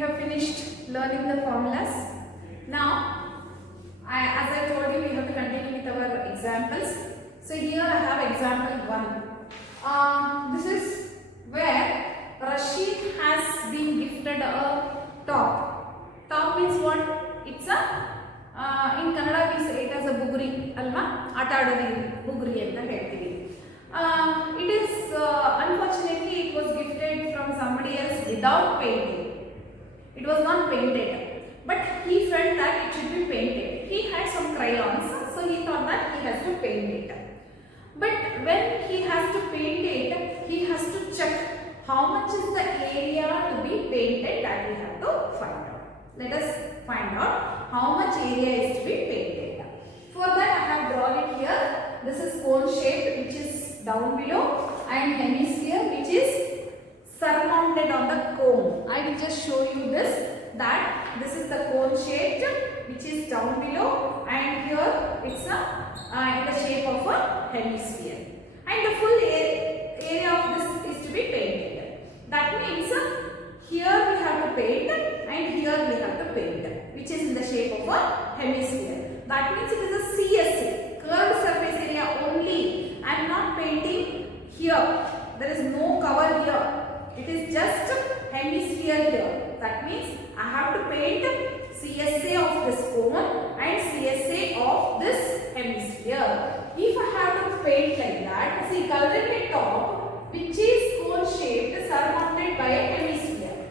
have finished learning the formulas. Now, as I told you, we have to continue with our examples. So here I have example 1. This is where Rashid has been gifted a top. Top means what? It's a in Kannada we say it as a bugri, alma? Atadadi bugri anta helthivi. It is unfortunately it was gifted from somebody else without painting. It was not painted, but he felt that it should be painted. He had some crayons, so he thought that he has to paint it. But when he has to paint it, he has to check how much is the area to be painted, that we have to find out. Let us find out how much area is to be painted. For that I have drawn it here. This is cone shaped, which is down below, and hemisphere which is surmounted on the cone. I will just show you this, that this is the cone shaped which is down below, and here it's in the shape of a hemisphere, and the full area of this is to be painted. That means here we have to paint and here we have to paint, which is in the shape of a hemisphere. That means it is a CSA, curved surface area only. I am not painting here. There is no cover here. It is just hemisphere here. That means I have to paint CSA of this cone and CSA of this hemisphere. If I have to paint like that, see, coloring a top which is cone shaped surmounted by a hemisphere.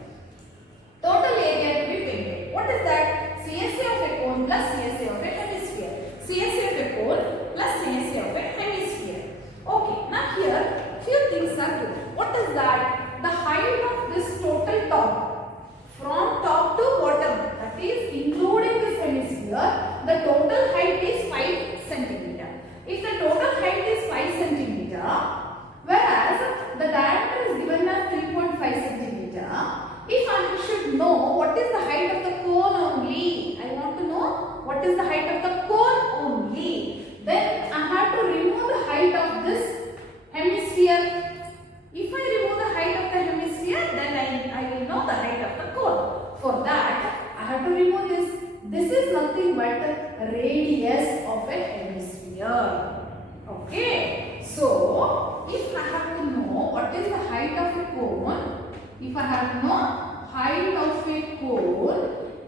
Total area to be painted. What is that? CSA of a cone plus CSA of a hemisphere. CSA of a cone plus CSA of a hemisphere. Okay, now here few things are good. What is that? The height of this total top, from top to bottom, that is including this hemisphere, the total height is 5 centimeter. If the total height is 5 centimeter, whereas the diameter is given as 3.5 centimeter, if I should know what is the height of the cone only, I want to know what is the height of the cone only, then I have to remove the height of this hemisphere. If I remove the height of the hemisphere, then I will know the height of the cone. For that, I have to remove this. This is nothing but the radius of a hemisphere. Okay. So, if I have to know what is the height of a cone, if I have to know height of a cone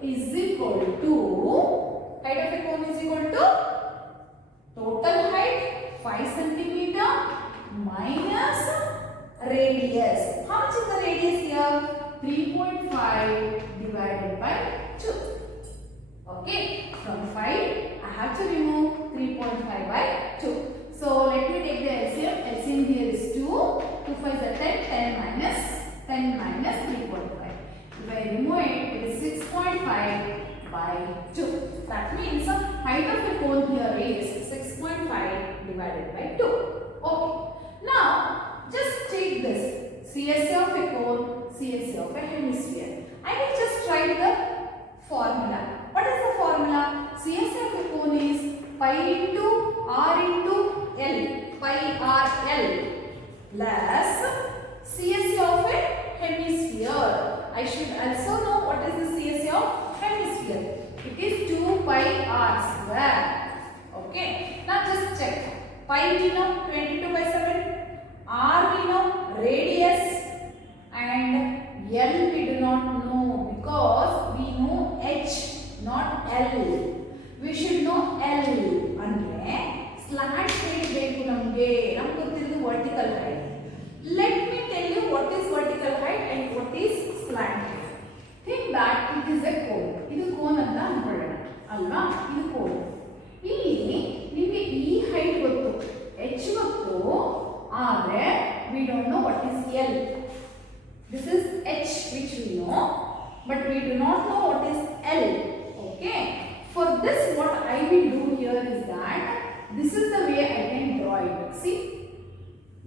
is equal to, height of a cone is equal to total height 5 centimeter minus radius. How much is the radius here? 3.5 divided by 2. Okay, from 5 I have to remove 3.5 by 2. So let me take the LCM. LCM here is 2. 2 5 is 10. 10 minus 3.5. If I remove it, it is 6.5 by 2. That means height of the cone here is 6.5 divided by 2. Okay. Now, just take this CSA of a cone, CSA of a hemisphere. I will just write the formula. What is the formula? CSA of a cone is pi into r into L, pi r L plus CSA of a hemisphere. I should also know what is the CSA of hemisphere. It is 2 pi r square. Okay. Now just check. Pi we know 22 by 7. R we know radius, and L we do not know because we know H, not L. We should know L. Andre slant height beku namge gottiridu vertical height. Let me tell you what is vertical height and what is slant height. Think that it is a cone. Idu cone anta ankolloಣ ಅಲ್ವಾ? ಇದು cone. ಇಲ್ಲಿ ನಿಮಗೆ ಈ height ಗೊತ್ತು, H ಗೊತ್ತು, ಆದರೆ we don't know what is L. This is H which we know, but we do not know what is L. Okay. For this, what I will do here is that this is the way I can draw it. See,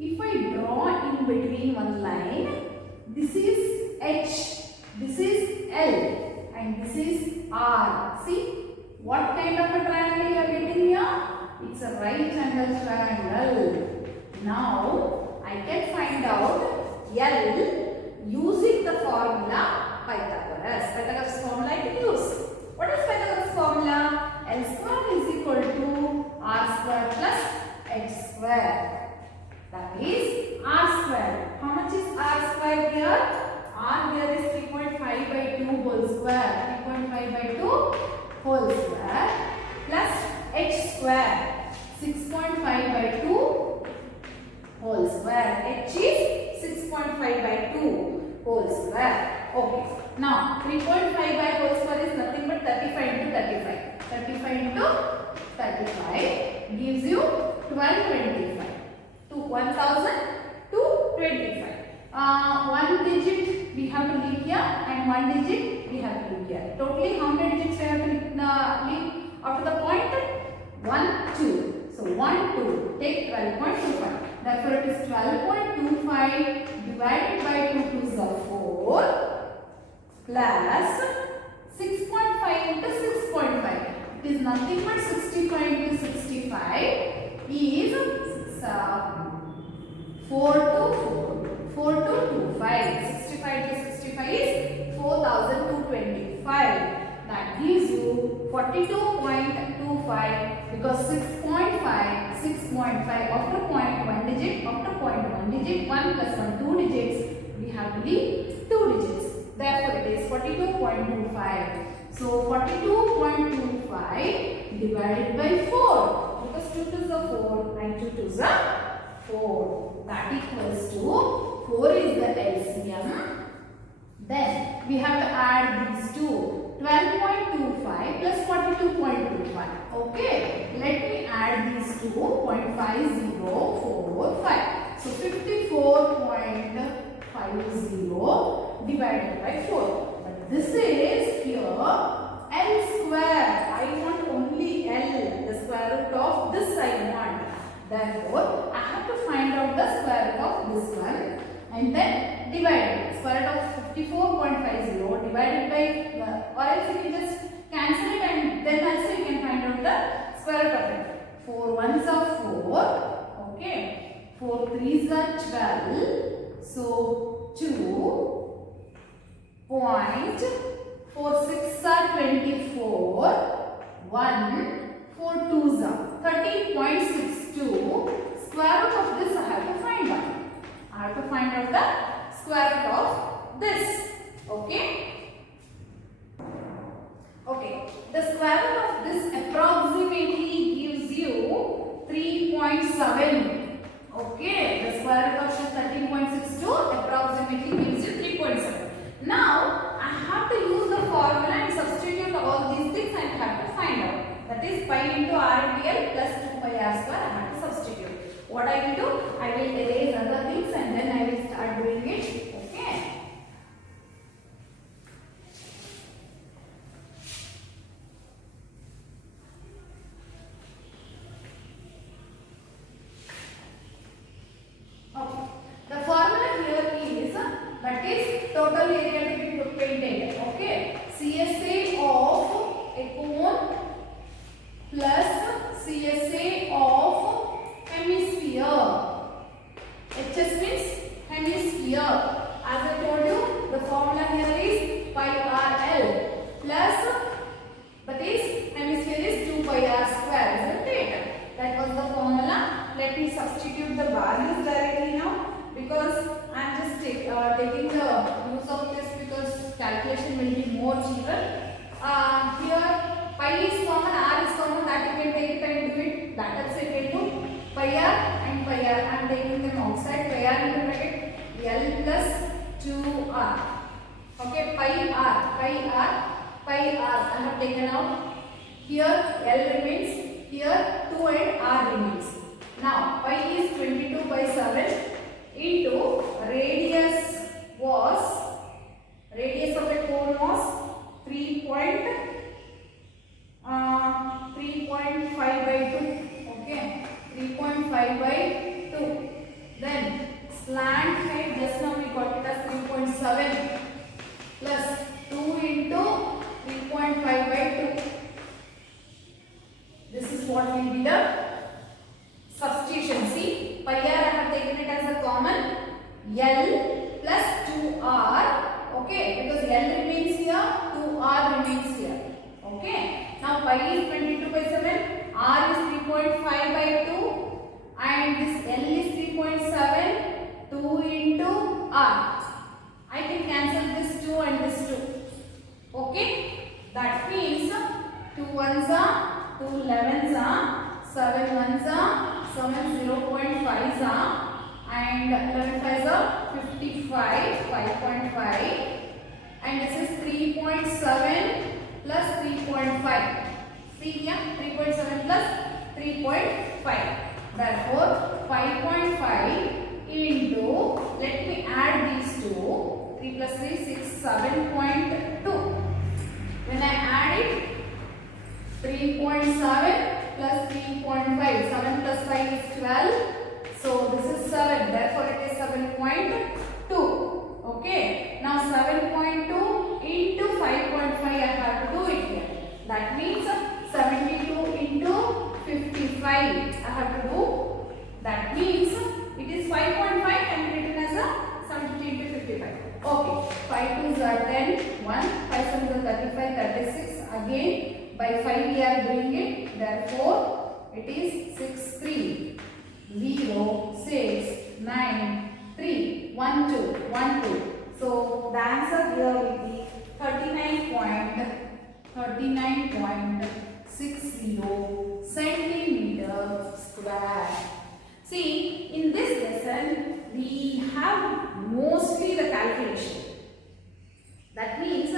if I draw in between one line, this is H, this is L, and this is R. See, what kind of a triangle you are getting here? It's a right angle triangle. Now, I can find out L using the formula Pythagoras. square here. R here is 3.5 by 2 whole square. 3.5 by 2 whole square plus h square. 6.5 by 2 whole square. H is 6.5 by 2 whole square. Okay. Now 3.5 by whole square is nothing but 35 into 35. 35 into 35 gives you 1225. To 1225. One digit we have to leave here and one digit we have to leave here. Totally how many digits we have to leave after the point? 1, 2. So 1, 2. Take 12.25. Therefore it is 12.25 divided by 2 to the 4 plus 6.5 into 6.5. It is nothing but 65 into 65 is 4 to 4. 4 to 25. 65 to 65 is 4225. That gives you 42.25 because 6.5 after point 1 digit, after point 1 digit, 1 plus 1 2 digits, we have to leave 2 digits. Therefore it is 42.25. So 42.25 divided by 4 because 2 to the 4 and 2 to the 4. That equals to 4 is the LCM. Then we have to add these two. 12.25 plus 42.25. Okay. Let me add these two. 0.5045. So 54.50 divided by 4. But this is here L square. I want only L. The square root of this I want. Therefore, I have to find out the square root of this one and then divide it. Square root of 54.50 divided by, or else you can just cancel it and then also you can find out the square root of it. 4 ones are 4. Okay. 4 threes are 12. So 2.46 are 24. 1. 4 twos are 13.62. Square root of this I have to find out. I have to find out the square root of this. Okay. Okay. The square root of this approximately gives you 3.7. Okay. The square root of 13.62 approximately gives you 3.7. Now I have to use the formula and substitute all these things and have to find out. That is pi into r into L plus 2 pi r square. I have to substitute. What I will do? I will erase other things and then I will start doing it. Okay. Okay. The formula here is that is total area to be painted. Okay. CSA of a cone plus CSA of hemisphere. HS means hemisphere. As I told you, the formula here is pi RL plus, that is hemisphere is 2 pi r square, isn't it? That was the formula. Let me substitute the values directly now because I am just taking the use of this because calculation will be more cheaper. Here pi is common, r is common, that you can take it and do it. That also you can do. Pi r and pi r, I am taking them outside. Pi r into bracket L plus 2r. Okay, pi r, I have taken out. Here L remains, here 2 and r remains. Now pi is 22 by 7 into radius of a cone was 3.5 by 2. Okay, 3.5 by 2. Then slant height, just now we got it as 3.7 plus 2 into 3.5 by 2. This is what will be the substitution. See, pi r I have taken it as a common. L plus 2r. Okay, because L remains here, 2r remains here. Okay. Now pi is 22 by 7, r is 3.5 by 2 and this L is 3.7, 2 into r. ones are 2 11s are 7 ones are 7 0.5s are and 11 5s are 55 5.5 and this is 3.7 plus 3.5. See here 3.7 plus 3.5. Therefore 5.5 into, let me add these two, 3 plus 3 6 7.2. When I add it 3.7 plus 3.5, 7 plus 5 is 12. So this is 7, therefore it is 7.2. Okay. Now 7.2 into 5.5 I have to do it here. That means 72 into 55 I have to do. That means it is 5.5 and written as a 72 into 55. Okay. 5 2s are 10, 1, 5 7s are 35, 36. Again by 5 we are doing it. Therefore it is 6 3 0 6 9 3 1 2 1 2. So the answer here will be 39.60 centimeter square. See, in this lesson we have mostly the calculation. That means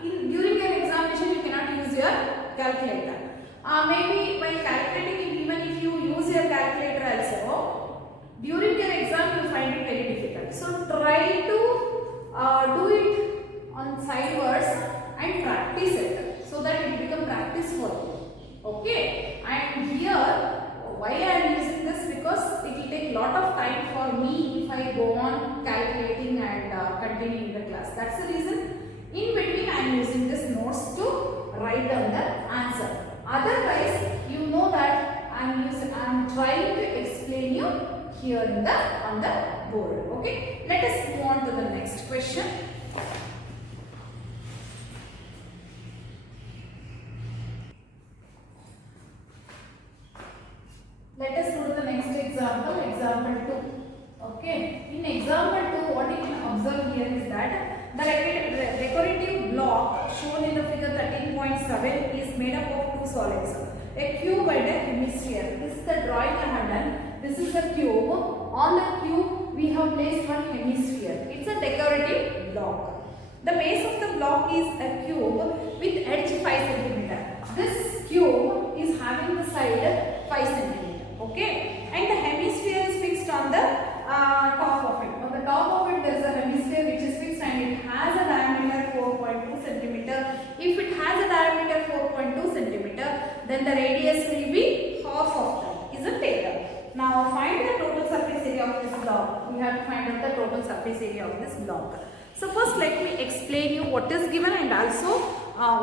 during your examination you cannot use your calculator. Maybe while calculating, even if you use your calculator also, during your exam you find it very difficult. So try to do it on sidewards and practice it so that it become practice for you. Okay. And here why I am using this, because it will take lot of time for me if I go on calculating and continuing the class. That's the reason. In between I am using this notes to write down the answer. Otherwise, you know that I am trying to explain you here in on the board. Okay. Let us move on to the next question. Let us go to the next example, example 2. Okay. In example 2, what you can observe here is that the decorative block shown in the figure 13.7 is made up of two solids, a cube and a hemisphere. This is the drawing I have done. This is the cube. On the cube we have placed one hemisphere. It's a decorative block. The base of the block is a cube with edge 5 cm. This cube is having the side 5 cm. Okay, and the hemisphere is fixed on the top of it. On the top of it there is a hemisphere which is fixed and it has a diameter 4.2 cm. If it has a diameter 4.2 cm, then the radius will be half of that, isn't it? Now find the total surface area of this block. We have to find out the total surface area of this block. So first let me explain you what is given and also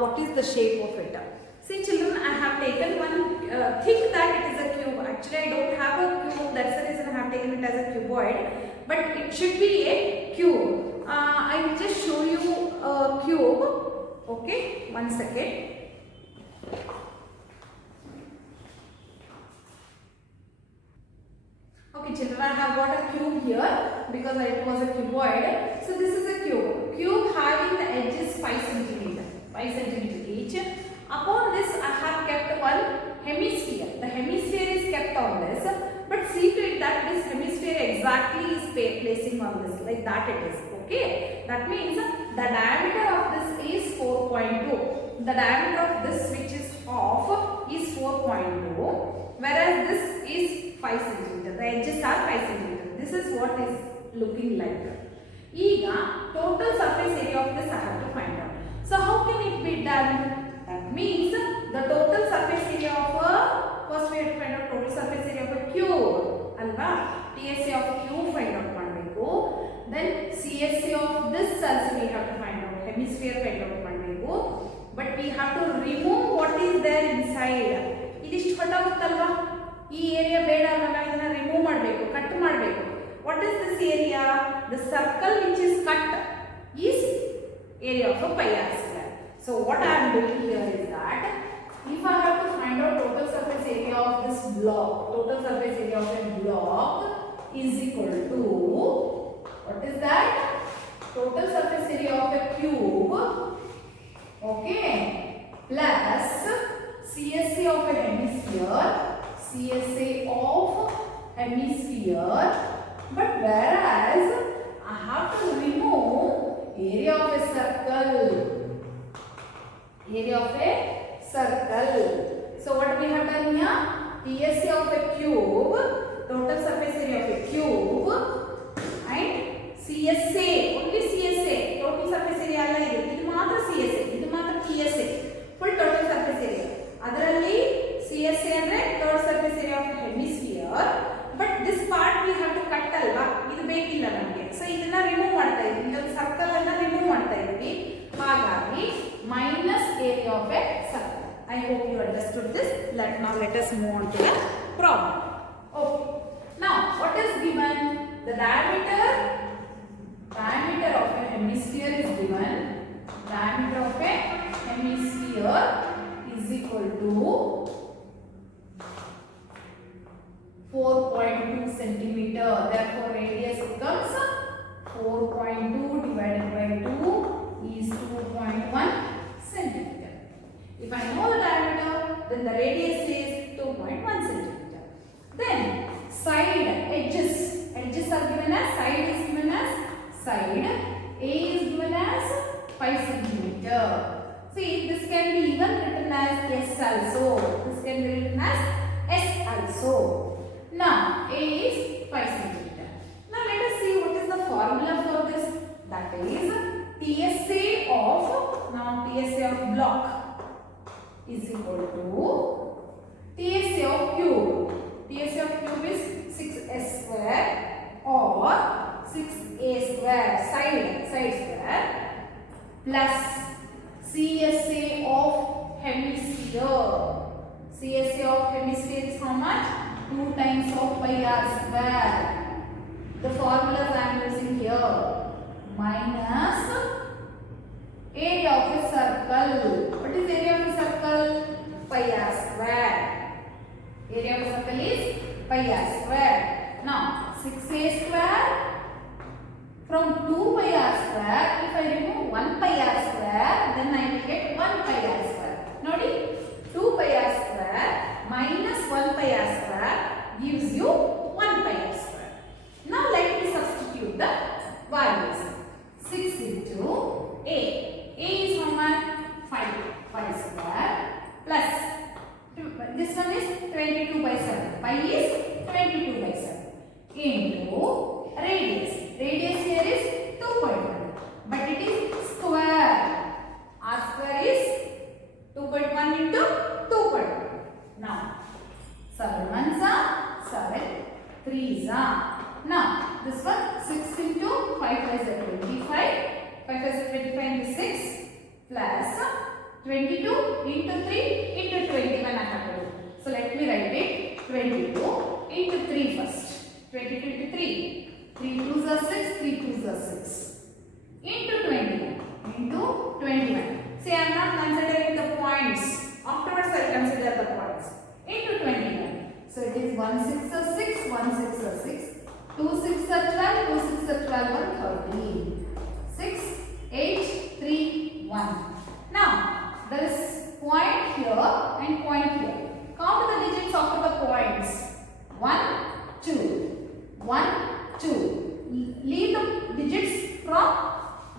what is the shape of it. See children, I have taken one, think that it is a cube. Actually I don't have a cube, that's the reason I have taken it as a cuboid. But it should be a cube. I will just show you a cube. Okay, 1 second. Okay children, I have got a cube here because it was a cuboid. So this is a cube. Cube having the edges 5 cm. 5 cm each. Upon this I have kept one hemisphere. The hemisphere is kept on this. But see to it that this hemisphere exactly is placing on this. Like that it is. Okay. That means the diameter of this is 4.2. The diameter of this, which is half, is 4.2. Whereas this is 5 cm. The edges are 5 cm. This is what is looking like. Ega, total surface area of this I have to find out. So how can it be done? That means the total surface area of a, first we have to find out total surface area of a cube. Alva, TSA of cube find out ಮಾಡಬೇಕು. Then CSA of this also we have to find out. Hemisphere find out ಮಾಡಬೇಕು. But we have to remove what is there inside. ಇದಿಷ್ಟು ಹೊರಟಾಗುತ್ತಲ್ವಾ? ಈ area ಬೇಡ ಅಲ್ವಾ, ಇದನ್ನ remove ಮಾಡಬೇಕು, cut ಮಾಡಬೇಕು. What is this area? The circle which is cut is area of a pi r square. So what I am doing here is that if I have to find out total surface area of this block, total surface area of a block is equal to, what is that? Total surface area of a cube, okay, hemisphere, but whereas I have to remove area of a circle. Area of a circle. So what we have done here? TSA of a cube, total surface area of a cube, and CSA, only CSA, total surface area alla idu. Idu matra CSA, idu matra TSA, full total surface area. Adaralli CSA andre third surface area of a hemisphere, but this part we have to cut alva. Idu bekilla namage. So idanna remove ಮಾಡ್ತಾ ಇದೀವಿ. ಇಲ್ಲೊಂದು circle ಅನ್ನು remove ಮಾಡ್ತಾ ಇದೀವಿ. ಹಾಗಾಗಿ minus area of a circle. I hope you understood this. Now let us move on to the problem. Okay. Now what is given? The diameter of a hemisphere is given. Diameter of a hemisphere is equal to 4.2 centimeter. Therefore radius becomes 4.2 divided by 2 is 2.1 centimeter. If I know the diameter, then the radius is 2.1 centimeter. Then side edges are given as, side is given as, side A is given as 5 centimeter. See, this can be even written as S also. This can be written as S also. Now A is 5 centimeter. Now let us see what is the formula for this. That is TSA of block is equal to TSA of cube. TSA of cube is 6s square or 6a square side square plus CSA of hemisphere. CSA of hemisphere is how much? 2 times of pi r square. The formulas I am using here. Minus area of a circle. What is area of a circle? Pi r square. Area of a circle is pi r square. Now 6a square from 2 pi r square. If I remove 1 pi r square, then I will get 1 pi r square. Nodi 2 pi r square minus 1 pi r square gives you 1 pi r square. Now let me substitute the values. 6 into a. A is how much? 5 square plus this one is 22 by 7. Pi is 22 by 7 into radius. Radius here is 2.1, but it is square. R square is 2.1 into 2.1. Now 7 ones are 7, 3s are. Now this one 6 into 5 is 25. 5 is 25 into 6 plus 22 into 3 into 21 I have to do. So let me write it 22 into 3 first. 22 into 3. 3 2s are 6, 3 2s are 6. Into 21. Into 21. See, I am not considering the points. Afterwards I will consider the points. Into 21. So it is 1 6 are 6, 1 6 are 6. 2 6 are 12, 2 6 are 12 are 13. 6, 8, 3, 1. Now, there is point here and point here. Count the digits after the points. 1, 2. 1, 2. Leave the digits from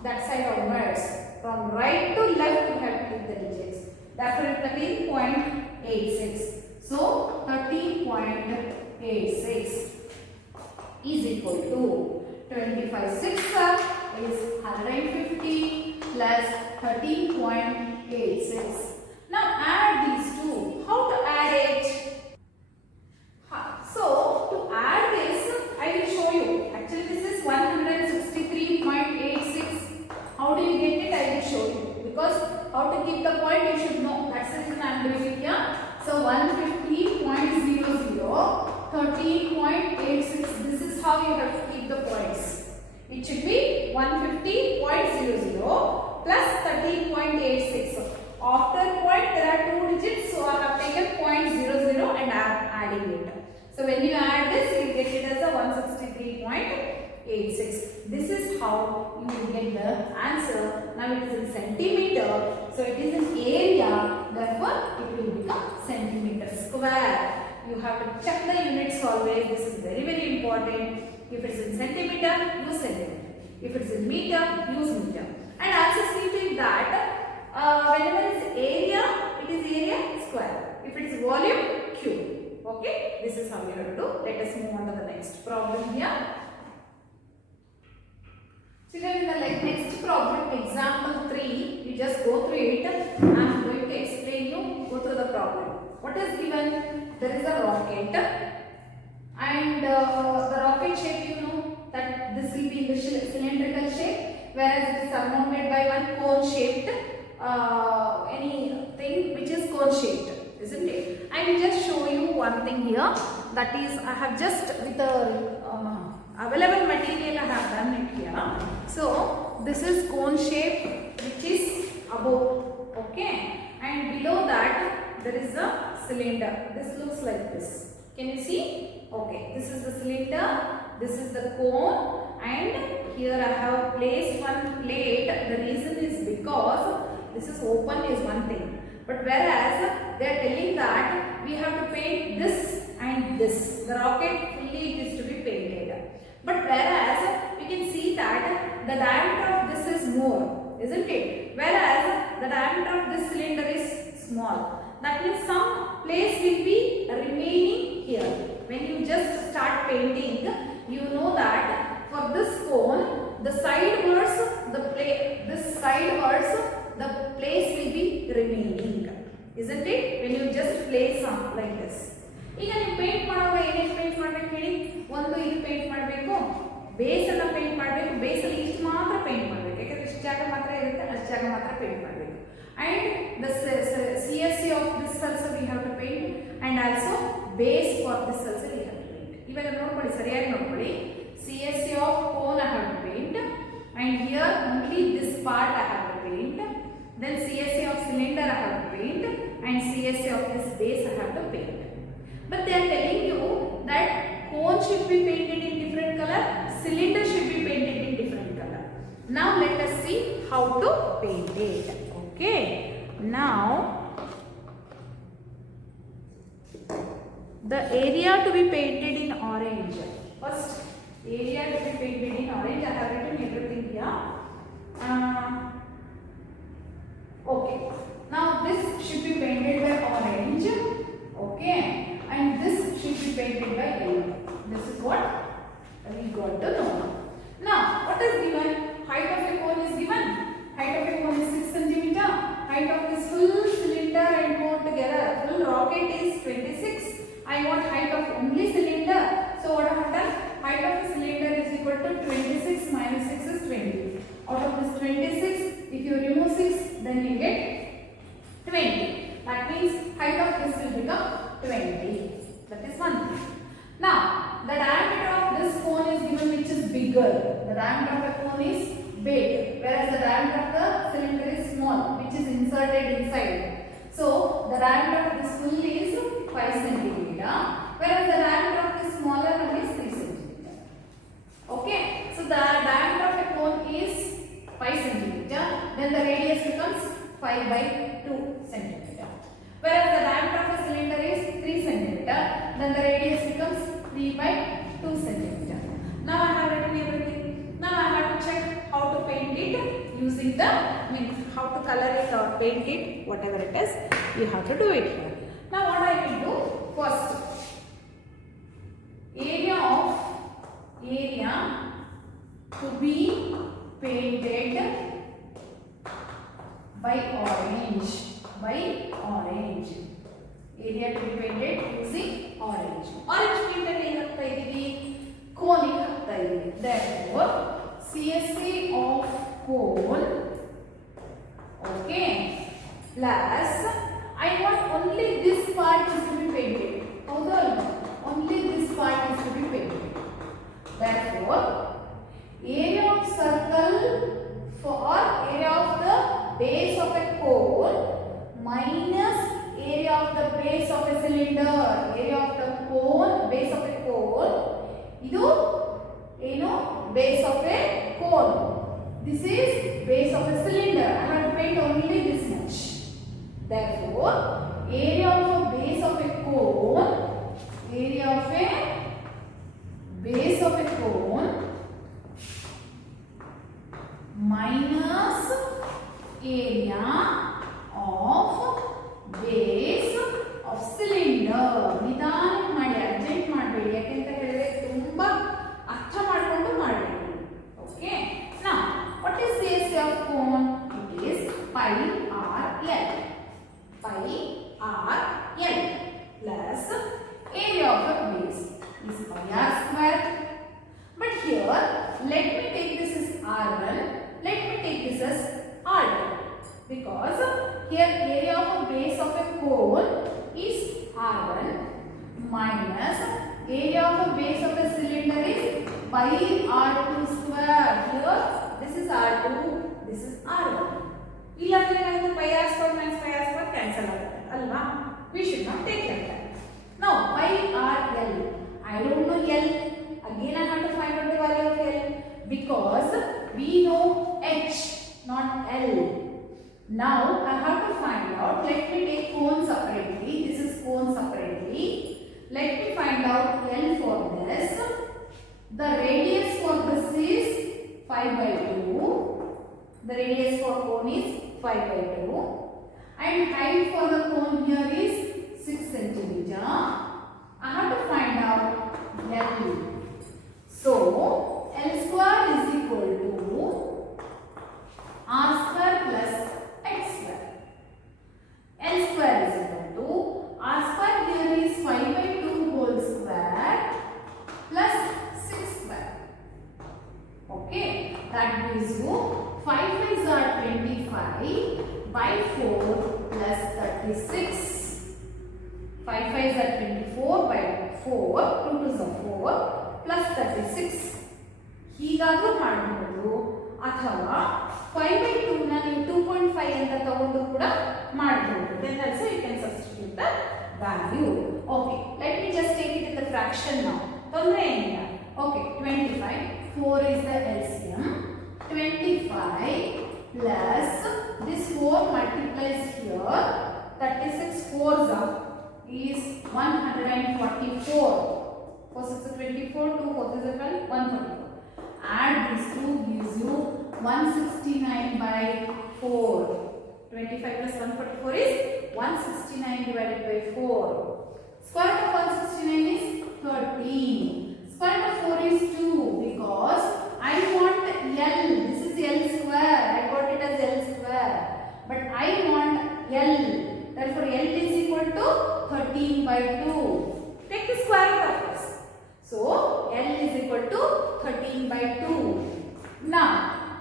that side onwards. From right to left you have to leave the digits. Therefore, 13.86. So, 13.86 is equal to 25 6 is 150 plus 13.86. Now add these two. How to add it? So to add this, I will show you. Actually, this is 163.86. How do you get it? I will show you. Because how to keep the point you should know. That's the reason I am doing it here. So 150.00, 13.86. This is how you have to keep the points. It should be 150.00 plus 13.86. After point there are two digits, so I have taken 0.00 and I am adding it. So when you add this, you get it as a 163.86. This is how you will get the answer. Now it is in centimeter, so it is in area. Therefore, it will become centimeter square. you have to check the units always. This is very, very important. If it's in centimeter, use centimeter. If it's in meter, use meter. And also see to it that whenever it's area, it is area square. If it is volume, cube. Okay, this is how you have to do. Let us move on to the next problem here. So in the next problem, example 3, you just go through it. I am going to explain you, go through the problem. What is given? There is a rocket, and the rocket shape, you know that this will be in the cylindrical shape, whereas it is surmounted by one cone shaped anything which is cone shaped, isn't it? I will just show you one thing here, that is I have just with the available material I have done it here. So this is cone shape which is above, okay, and below that there is a cylinder. This looks like this. Can you see? Okay, this is the cylinder, this is the cone, and here I have placed one plate. The reason is because this is open is one thing, but whereas they are telling that we have to paint this and this. The rocket fully it is to be painted, but whereas we can see that the diameter of this is more, isn't it? Whereas the diameter of this cylinder is small. That means some place will be remaining here. When you just start painting, you know that for this cone, the sidewards, the place will be remaining, isn't it? When you just place on like this. ಈಗ ನೀವು paint ಮಾಡುವಾಗ ಏನೇನು paint ಮಾಡಬೇಕು ಹೇಳಿ? ಒಂದು ಇದು paint ಮಾಡಬೇಕು, base ಅನ್ನು ಪೇಂಟ್ ಮಾಡಬೇಕು. ಬೇಸ್ ಅಲ್ಲಿ ಇಷ್ಟು ಮಾತ್ರ ಪೇಂಟ್ ಮಾಡಬೇಕು, ಯಾಕಂದ್ರೆ ಇಷ್ಟು ಜಾಗ ಮಾತ್ರ ಇರುತ್ತೆ, ಅಷ್ಟು ಜಾಗ ಮಾತ್ರ ಪೇಂಟ್ ಮಾಡಬೇಕು. And the CSC of this also we have to paint, and also base for this also we have to paint. ಇವಾಗ ನೋಡ್ಕೊಳ್ಳಿ, ಸರಿಯಾಗಿ ನೋಡ್ಕೊಳ್ಳಿ. CSC of cone I have to paint, and here only this part I have to paint. Then CSC of cylinder I have to paint, and CSC of this base I have to paint. But they are telling you that cone should be painted in different color, cylinder should be painted in different color. Now let us see how to paint it. Okay, now the area to be painted in orange. First, area to be painted in orange. I have written everything here. Okay, now this should be painted by orange. Okay, and this should be painted by yellow. This is what we got to know. Now, what is given? Height of a cone is given. Height of a cone is 6 cm. Height of this full cylinder and cone together, full rocket is 26. I want height of only cylinder. So what I have done? Height of the cylinder is equal to 26 minus 6 is 20. Out of this 26, if you remove 6, then you get 20. That means height of this will become 20. That is one thing. Now, the diameter of this cone is given, which is bigger. The diameter of the cone is big, whereas the diameter of the cylinder is small, which is inserted inside. So, the diameter of this full is 5 cm, whereas the diameter of this smaller one is 3 cm. Okay, so the diameter of the cone is 5 cm, then the radius becomes 5 by 2 cm. Whereas the diameter of the cylinder is 3 cm, then the radius becomes 3 by 2 cm. Now I have written everything. Now I have to check how to paint it using the, how to color it or paint it, whatever it is, you have to do it here. Now what I will do, first, area to be painted by orange. Area to be painted using orange. Orange paint and hagta idini, cone ಗೆ hagta idini. Therefore, CSC of cone, okay, plus I want only this part is to be painted. Although only this part is to be painted. Therefore, area of circle for area of the base of a cone minus area of the base of a cylinder. Area of the cone, base of a cone. Idu ಏನು base of a cone. This is base of a cylinder. I have to paint only this much. Therefore, area of a base of a cone area of a base of a cone minus area of base of cylinder. ನಿಧಾನಕ್ಕೆ ಮಾಡಿ, urgent ಮಾಡಬೇಡಿ, ಯಾಕೆಂತ ಹೇಳಿದ್ರೆ ತುಂಬಾ ಅರ್ಥ ಮಾಡಿಕೊಂಡು ಮಾಡಬೇಕು. Okay, ನಾ what is the area of cone? It is pi r l. Pi r l plus area of a base is pi r square. But here let me take this as r1, let me take this as r2, because here area of a base of a cone is r1 minus area of a base of a cylinder is pi r2 square. Here this is r2, this is r1. ಇಲ್ಲಾಂದ್ರೆ ನಾವು pi r square minus pi r square cancel ಆಗುತ್ತೆ ಅಲ್ವಾ? We should not take like that. Now pi r l, I don't know l. Again I have to find out the value of l because we know h, not l. Now I have to find out. Let me take cone separately. This is cone separately. Let me find out l for this. The radius for this is 5/2. The radius for cone is 5/2. And height for the cone here is 6 centimeter. I have to find out l. So l square is equal to r square plus x square. L square is equal to r square here is 5/2 whole square plus 6 square. Okay, that gives you 5 5s are 25 by 4 plus 36. 5 5s are 24 by 4, 2 2s are 4 plus 36. ಹೀಗಾದರೂ ಮಾಡಬಹುದು ಅಥವಾ 5/2 ನ ನೀವು 2.5 ಅಂತ ತಗೊಂಡು ಕೂಡ ಮಾಡಬಹುದು. Then also you can substitute the value. Okay, let me just take it in the fraction now. ತೊಂದರೆ ಏನಿಲ್ಲ. Okay, 25, 4 is the LCM. 25 plus this 4 multiplies here, 36 4s are is 144. 4 6 is 24, 2 4 is 144. Add these two gives you 169 by 4. 25 plus 144 is 169 divided by 4. Square root of 169 is 13. Square root of 4 is 2 because I want L. This is L square. I got it as L square. But I want L. Therefore L is equal to 13/2. Take the square root of this. So L is equal to 13/2. Now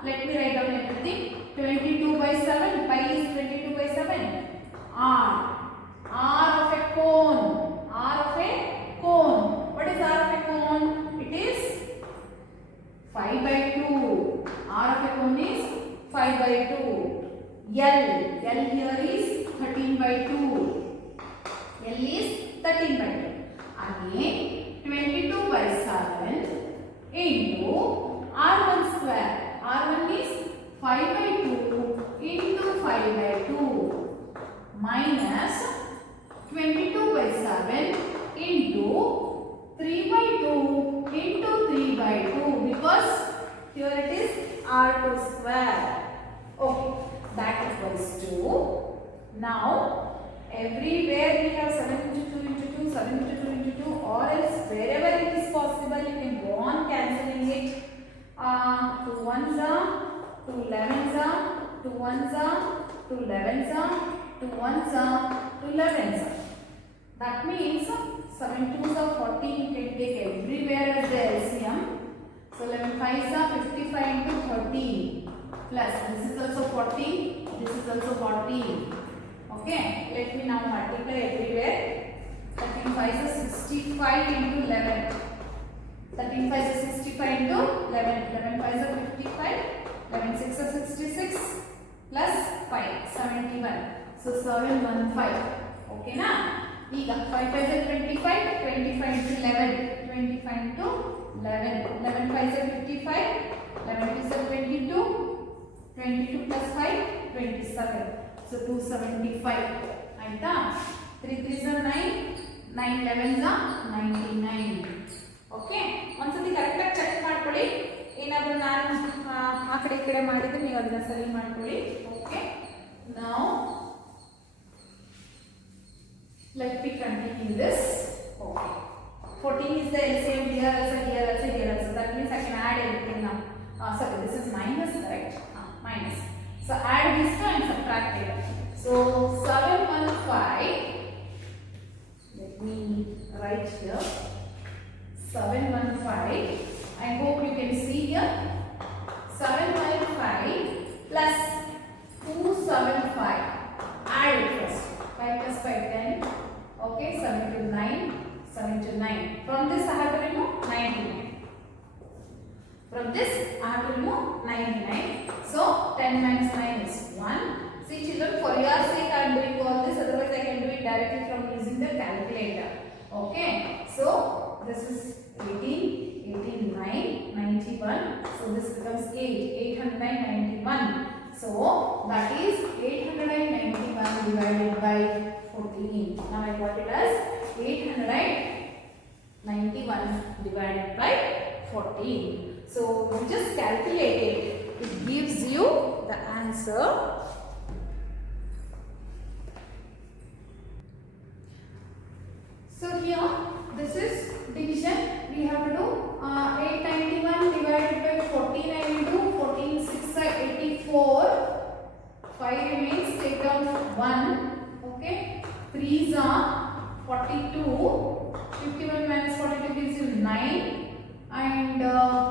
let me write down everything. 22/7. Pi is 22/7. R. R of a cone. R of a cone. What is R of a cone? It is 5/2. R of a cone is 5/2. L. L here is 13/2. L is 13/2. Again 22/7 into R1 square. R1 is 5/2 into 5/2 minus 22/7 into 3/2 into 3/2 because here it is R2 square. Okay, that equals to, now everywhere we have 7 into 2 into 2, 7 into 2 into 2, or else wherever it is possible you can go on cancelling it. 2 1s are, 2 11s are, 2 1s are, 2 11s are, 2 1s are, 2 11s are. That means 7 2s are 14. You can take everywhere as the LCM. So 11 5s are 55 into 13 plus this is also 40, this is also 40. Okay, let me now multiply everywhere. 13 5s are 65 into 11. 13 5s are 65 into 11. 11 5s are 55. 11 6 are 66 plus 5 71. So 715. Okay na? ಈಗ 5 5s are 25. 25 into 11. 25 into 11. 11 5s are 55. 11 2s are 22. 22 plus 5 27. So 275. ಆಯ್ತಾ? 3 3s are 9. 9 11s are 99. Okay ಒಂದ್ಸತಿ ಕರೆಕ್ಟಾಗಿ check ಮಾಡ್ಕೊಳ್ಳಿ. ಏನಾದರೂ ನಾನು ಆ ಕಡೆ ಈ ಕಡೆ ಮಾಡಿದ್ರೆ ನೀವು ಅದನ್ನ ಸರಿ ಮಾಡ್ಕೊಳ್ಳಿ. Okay now let me continue this. Okay, 14 is the LCM here also, here also, here also. That means I can add everything now. Sorry, this is minus, correct? Minus. So add these two and subtract it. So 715. Let me write here. 715. I hope you can see here. 715 plus 275. Add it first. 5 plus 5 10. Okay, 7 to 9. 7 to 9. From this I have to remove 99. From this I have to remove 99. So 10 minus 9 is 1. See children, for your sake I am doing all this. Otherwise I can do it directly from using the calculator. Okay. So this is 18. 18 9 91. So this becomes 8. 891. So that is 891 divided by 14. Now I got it as 891 divided by 14. So you just calculate it. It gives you the answer. So here this is division. We have to do 891 divided by 14. I will do 14 6 are 84. 5 remains. Take down 1. Okay. 3s are 42. 51 minus 42 gives you 9. And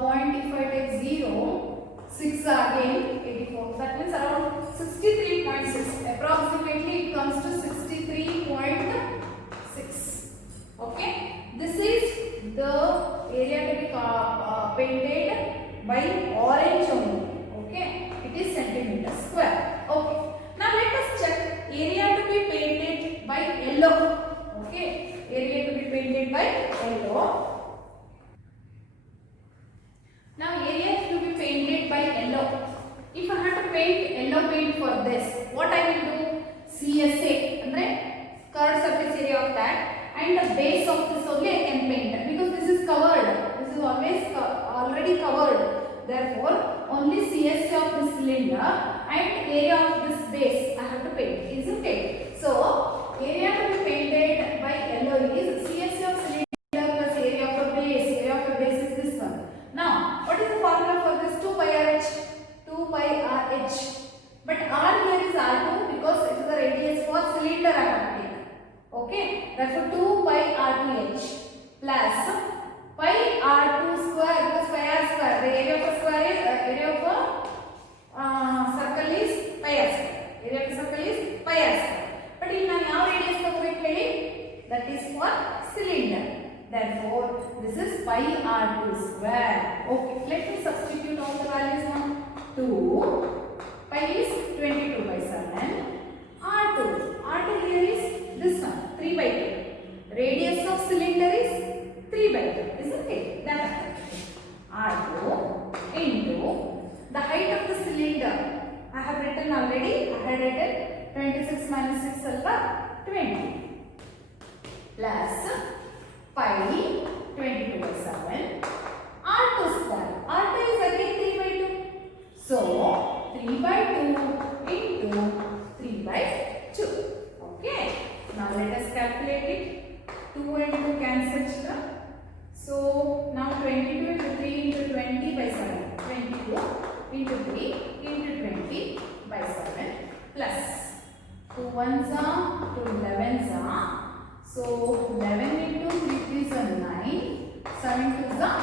point if I take 0, 6 are again 84. That means around 63.6. Approximately it comes to 63.6. Okay. This is the area to be painted by orange only. Okay. It is centimeter square. Okay. Now let us check area to be painted by yellow. Okay. Area to be painted by yellow. Now area to be painted by yellow. If I have to paint yellow paint for this, what I will do? CSA, andre curved surface area of that, and the base of this only I can paint because this is covered. This is always already covered. Therefore, only CSA of this cylinder and area of this base I have to paint. Isn't it? So area to be painted by yellow is CSA of cylinder plus area of the base. Area of the base is this one. Now, what is the formula for this? 2 pi RH. 2 pi RH. But R here is R2 because it is the radius for cylinder I have to take. Okay. Therefore, 2 pi R2H plus pi R2 square because pi R square. The area of a square is area of a circle is pi R square. Area of a circle is pi R square. But in now radius that is for cylinder. Therefore, this is pi R2 square. Okay, let me substitute all the values now. 2 pi is 22 by 7. R2 here is this one, 3 by 2. Radius of cylinder is 3 by 2, isn't it? That R2 into the height of the cylinder. I have written already. I had written 26 minus 6 alpha 20 plus pi 22 by 7 R2 square. R2 is again 3 by 2. So 3 by 2 into 3 by 2. Okay. Now let us calculate it. 2 and 2 cancel. So now 22 into 3 into 20 by 7. 22 into 3 into 20 by 7 plus 2 ones are 2 11s are. So 11 into 3 3s are 9. 7 2s are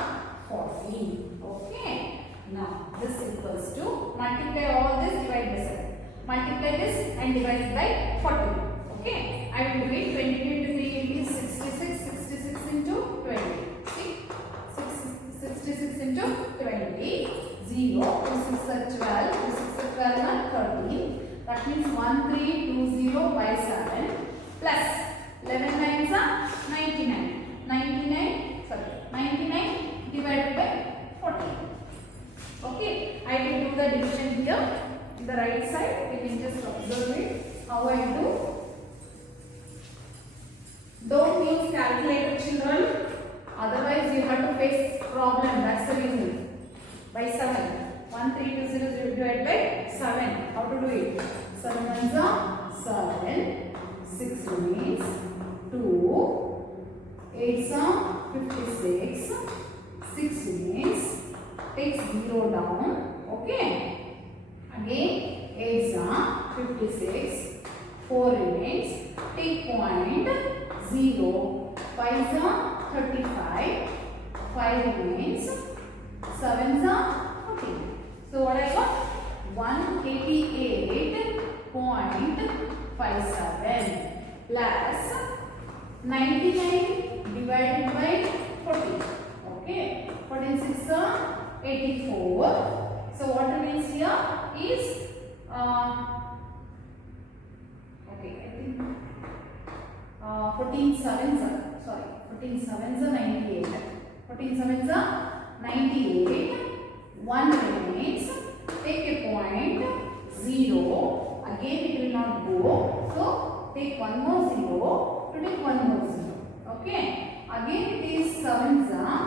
14. Okay. Now this equals to multiply all this, divide by 7. Multiply this and divide by 14. Okay. I will do it. 22 into 3 is 66. 66 into 20. See? 66 into 20. 0. 2 6 are 12. 2 6 are 12 are 13. That means 1320 by 7 plus 11 nines are 99. 99 divided by 14. Okay. I will do the division here. In the right side, you can just observe it. How I do. Don't use calculator, children. Otherwise, you have to face problem. That's the reason. By 7. 1320 divided by 7. How to do it? 7 ones are 7. 6 remains 2. 8 are 56. 6 remains. Take 0 down. Okay. Again 8 are 56. 4 remains. Take point 0. 5 are 35. 5 remains. 7 are 14. So what I got? 188.57 plus 99 divided by 40. Okay. 14 6 are 84. So what remains here is okay, I think 14 sevens are 98. 14 sevens are 98. 1 remains. Take a point 0. Again it will not go. So take one more 0 to take one more 0. Okay. Again it is 7s are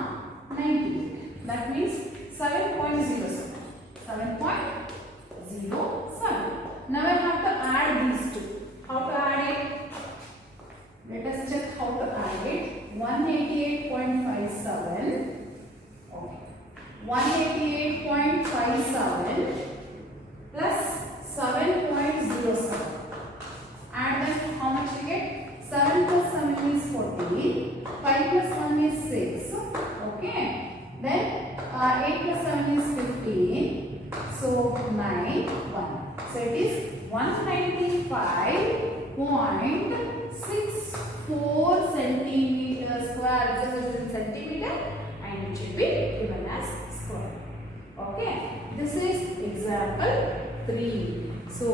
98. That means 7.07. 7.07. Now I have to add these two. How to add it? Let us check how to add it. 188.57. Okay. 188.57 plus 7.07. Add them, how much you get? 7 plus 7 is 14. 5 plus 1 is 6. Okay. Then 8 plus 7 is 15. So 9, 1. So it is 195.64 centimeter square. This is in centimeter and it should be given as square. Okay. This is example 3. So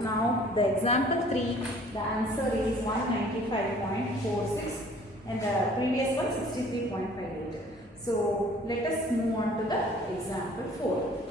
now the example 3, the answer is 195.46 and the previous one 63.58. So let us move on to the example 4.